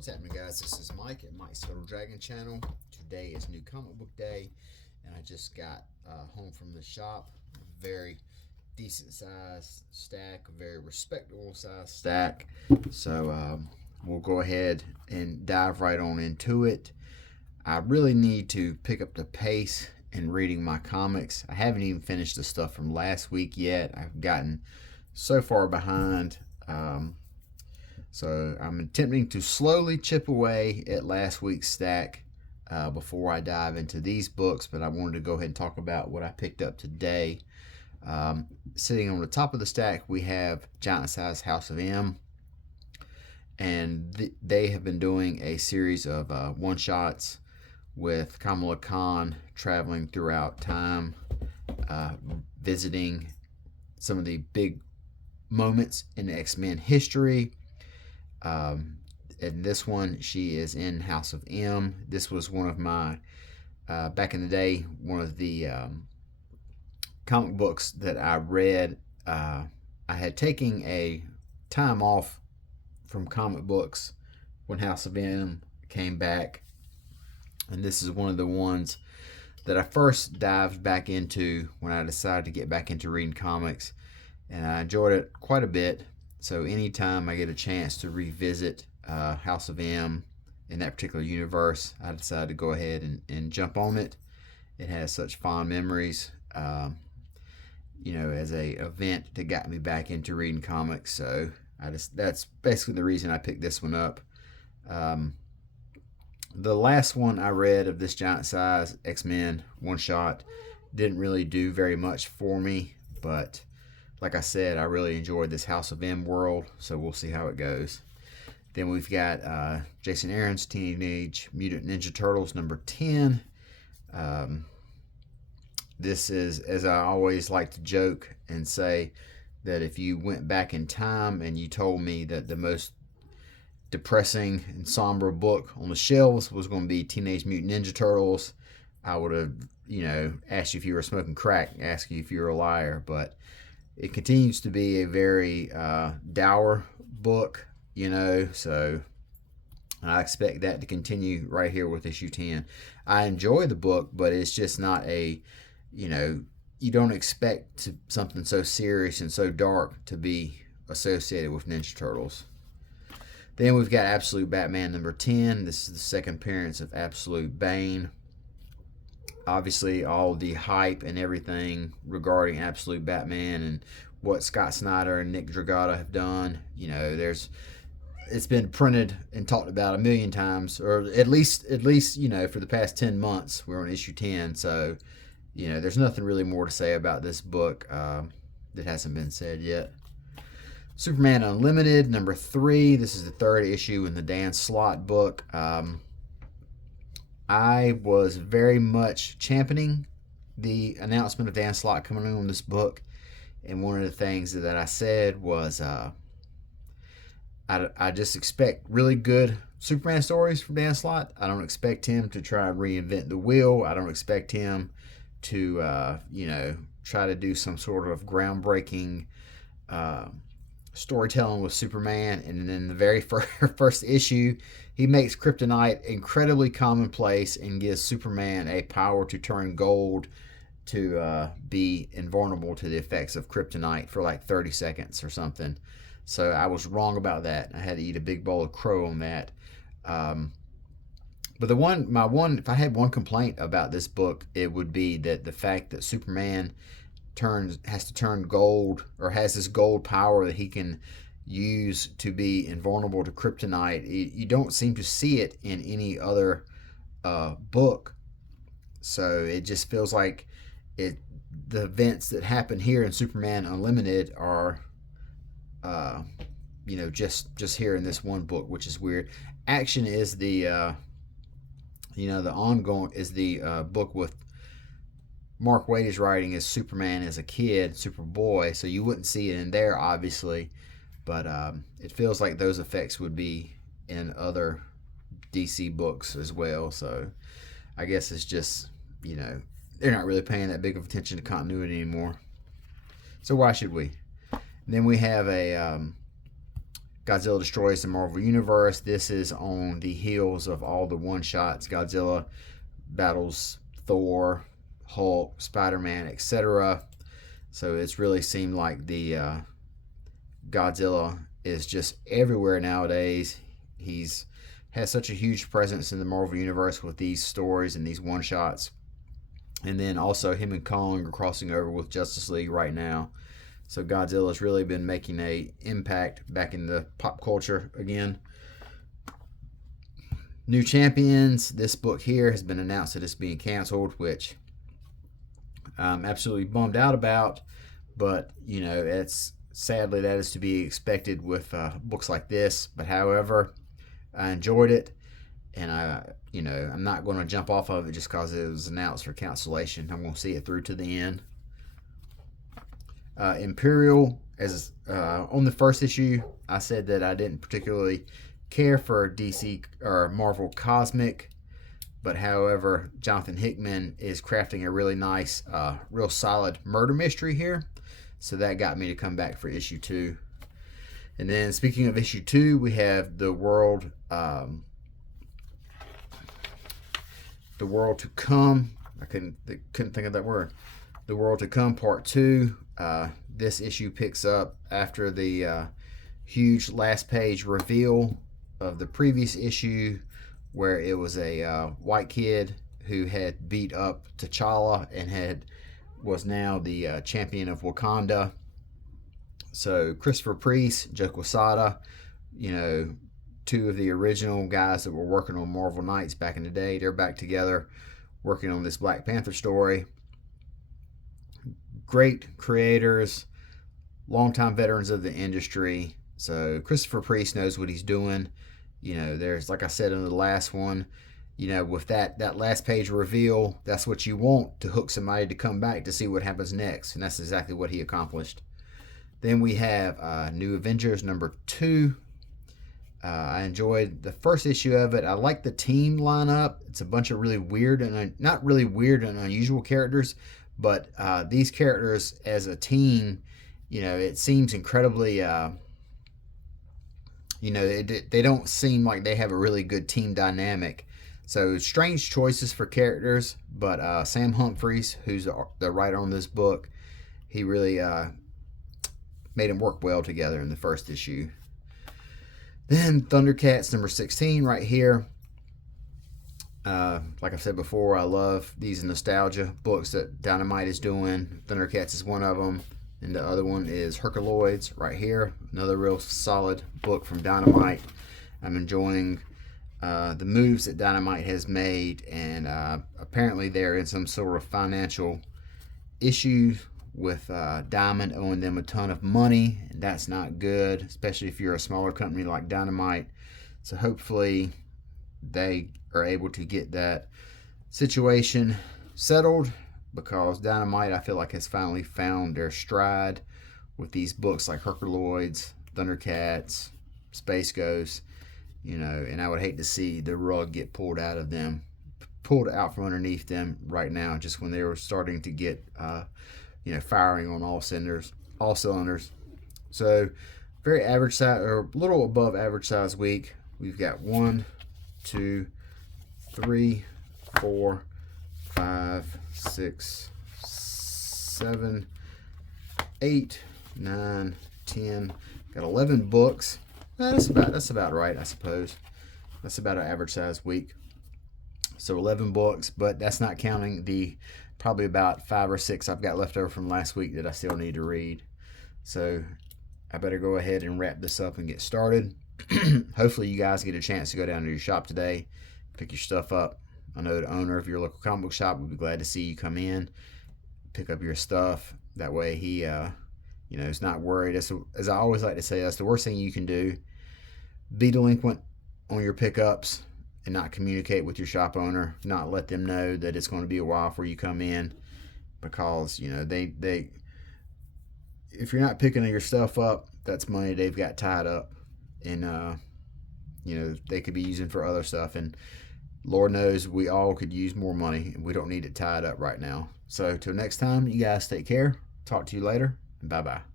What's happening, guys? This is Mike at Mike's Total Dragon channel. Today is new comic book day, and I just got home from the shop. A very decent sized stack, a very respectable sized stack. So we'll go ahead and dive right on into it. I really need to pick up the pace in reading my comics. I haven't even finished the stuff from last week yet. I've gotten so far behind. So I'm attempting to slowly chip away at last week's stack before I dive into these books, but I wanted to go ahead and talk about what I picked up today. Sitting on the top of the stack, we have Giant Size House of M, and they have been doing a series of one-shots with Kamala Khan traveling throughout time, visiting some of the big moments in X-Men history. In this one, she is in House of M. This was one of my, back in the day, one of the comic books that I read. I had taken a time off from comic books when House of M came back. And this is one of the ones that I first dived back into when I decided to get back into reading comics. And I enjoyed it quite a bit. So anytime I get a chance to revisit House of M in that particular universe, I decided to go ahead and jump on it. It has such fond memories, as a event that got me back into reading comics. So that's basically the reason I picked this one up. The last one I read of this Giant Size X-Men one-shot didn't really do very much for me, but like I said, I really enjoyed this House of M world, so we'll see how it goes. Then we've got Jason Aaron's Teenage Mutant Ninja Turtles number 10. This is, as I always like to joke and say, that if you went back in time and you told me that the most depressing and somber book on the shelves was going to be Teenage Mutant Ninja Turtles, I would have, asked you if you were smoking crack, asked you if you were a liar, but it continues to be a very dour book, so I expect that to continue right here with issue 10. I enjoy the book, but it's just not a, you don't expect something so serious and so dark to be associated with Ninja Turtles. Then we've got Absolute Batman number 10. This is the second appearance of Absolute Bane. Obviously, all the hype and everything regarding Absolute Batman and what Scott Snyder and Nick Dragotta have done, it's been printed and talked about a million times, or at least for the past 10 months. We're on issue 10, so there's nothing really more to say about this book that hasn't been said yet. Superman Unlimited number 3. This is the third issue in the Dan Slott book. I was very much championing the announcement of Dan Slott coming on this book, and one of the things that I said was I just expect really good Superman stories from Dan Slott. I don't expect him to try and reinvent the wheel. I don't expect him to try to do some sort of groundbreaking storytelling with Superman. And then in the very first issue, he makes kryptonite incredibly commonplace and gives Superman a power to turn gold to be invulnerable to the effects of kryptonite for like 30 seconds or something. So I was wrong about that. I had to eat a big bowl of crow on that. But if I had one complaint about this book, it would be that the fact that Superman has to turn gold, or has this gold power that he can use to be invulnerable to kryptonite. You don't seem to see it in any other book. So it just feels like the events that happen here in Superman Unlimited are just here in this one book, which is weird. Action is the ongoing is the book with Mark Waid is writing as Superman as a kid, Superboy, so you wouldn't see it in there, obviously, but it feels like those effects would be in other DC books as well. So I guess it's just, they're not really paying that big of attention to continuity anymore. So why should we? And then we have a Godzilla Destroys the Marvel Universe. This is on the heels of all the one-shots. Godzilla battles Thor, Hulk, Spider-Man, etc. So it's really seemed like the Godzilla is just everywhere nowadays. He's has such a huge presence in the Marvel Universe with these stories and these one-shots. And then also him and Kong are crossing over with Justice League right now. So Godzilla's really been making an impact back in the pop culture again. New Champions. This book here has been announced that it's being canceled, which I'm absolutely bummed out about. But, you know, it's sadly that is to be expected with books like this. But however, I enjoyed it, and I'm not going to jump off of it just because it was announced for cancellation. I'm going to see it through to the end. Imperial, as on the first issue, I said that I didn't particularly care for DC or Marvel Cosmic, but however, Jonathan Hickman is crafting a really nice, real solid murder mystery here, so that got me to come back for issue 2. And then speaking of issue 2, we have the World to Come. I couldn't think of that word. The World to Come Part 2. This issue picks up after the huge last page reveal of the previous issue, where it was a white kid who had beat up T'Challa and was now the champion of Wakanda. So Christopher Priest, Joe Quesada, two of the original guys that were working on Marvel Knights back in the day, they're back together working on this Black Panther story. Great creators, longtime veterans of the industry. So Christopher Priest knows what he's doing. There's, like I said in the last one, with that last page reveal, that's what you want to hook somebody to come back to see what happens next. And that's exactly what he accomplished. Then we have New Avengers number 2. I enjoyed the first issue of it. I like the team lineup. It's a bunch of really weird and not really weird and unusual characters, but these characters as a team, it seems incredibly, they don't seem like they have a really good team dynamic. So strange choices for characters, but Sam Humphries, who's the writer on this book, he really made them work well together in the first issue. Then Thundercats number 16 right here. Like I said before, I love these nostalgia books that Dynamite is doing. Thundercats is one of them, and the other one is Herculoids right here. Another real solid book from Dynamite. I'm enjoying the moves that Dynamite has made, and apparently they're in some sort of financial issue with Diamond owing them a ton of money, and that's not good, especially if you're a smaller company like Dynamite. So hopefully they are able to get that situation settled, because Dynamite, I feel like, has finally found their stride with these books like Herculoids, Thundercats, Space Ghost, and I would hate to see the rug get pulled out from underneath them right now, just when they were starting to get firing on all cylinders. So very average size, or a little above average size week. We've got 1, 2, 3, 4, 5, 6, 7, 8, 9, 10. Got 11 books. That's about right, I suppose. That's about an average size week. So 11 books, but that's not counting the probably about 5 or 6 I've got left over from last week that I still need to read. So I better go ahead and wrap this up and get started. Hopefully you guys get a chance to go down to your shop today, pick your stuff up. I know the owner of your local comic book shop would be glad to see you come in, pick up your stuff. That way he is not worried. As I always like to say, that's the worst thing you can do. Be delinquent on your pickups and not communicate with your shop owner, not let them know that it's going to be a while before you come in, because they if you're not picking your stuff up, that's money they've got tied up, and they could be using for other stuff, and Lord knows we all could use more money, and we don't need it tied up right now. So till next time, you guys take care. Talk to you later, and bye bye.